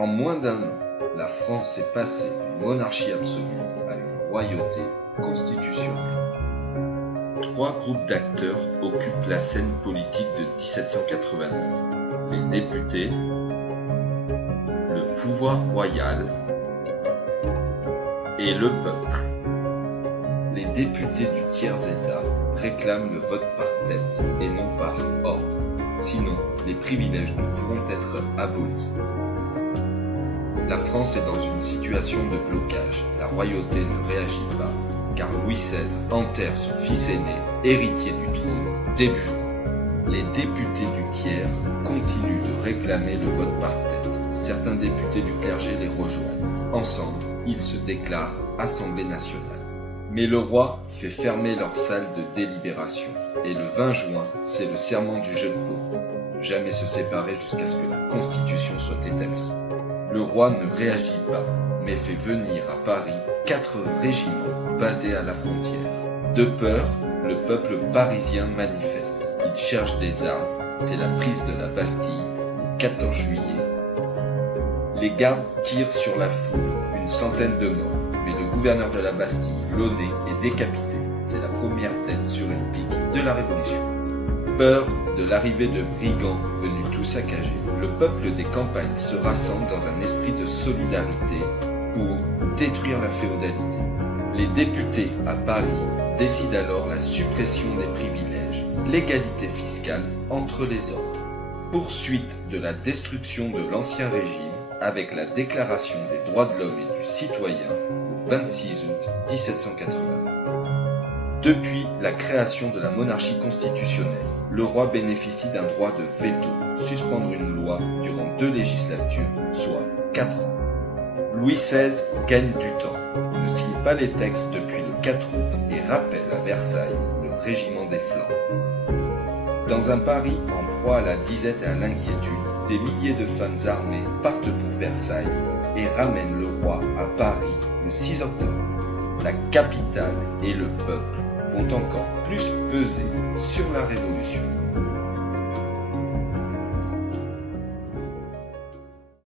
En moins d'un an, la France est passée d'une monarchie absolue à une royauté constitutionnelle. Trois groupes d'acteurs occupent la scène politique de 1789. Les députés, le pouvoir royal et le peuple. Les députés du tiers-État réclament le vote par tête et non par ordre. Sinon, les privilèges ne pourront être abolis. La France est dans une situation de blocage. La royauté ne réagit pas, car Louis XVI enterre son fils aîné, héritier du trône, début juin. Les députés du tiers continuent de réclamer le vote par tête. Certains députés du clergé les rejoignent. Ensemble, ils se déclarent Assemblée nationale. Mais le roi fait fermer leur salle de délibération. Et le 20 juin, c'est le serment du jeu de paume. Ne jamais se séparer jusqu'à ce que la Constitution soit établie. Le roi ne réagit pas, mais fait venir à Paris 4 régiments basés à la frontière. De peur, le peuple parisien manifeste. Il cherche des armes. C'est la prise de la Bastille le 14 juillet. Les gardes tirent sur la foule, une centaine de morts, mais le gouverneur de la Bastille, Launay, est décapité. C'est la première tête sur une pique de la Révolution. Peur de l'arrivée de brigands venus tout saccager, le peuple des campagnes se rassemble dans un esprit de solidarité pour détruire la féodalité. Les députés à Paris décident alors la suppression des privilèges, l'égalité fiscale entre les ordres, poursuite de la destruction de l'Ancien Régime avec la Déclaration des droits de l'homme et du citoyen le 26 août 1789. Depuis la création de la monarchie constitutionnelle, le roi bénéficie d'un droit de veto, suspendre une loi durant 2 législatures, soit 4 ans. Louis XVI gagne du temps, ne signe pas les textes depuis le 4 août et rappelle à Versailles le régiment des Flandres. Dans un Paris en proie à la disette et à l'inquiétude, des milliers de femmes armées partent pour Versailles et ramènent le roi à Paris le 6 octobre. La capitale et le peuple vont encore plus peser sur la Révolution.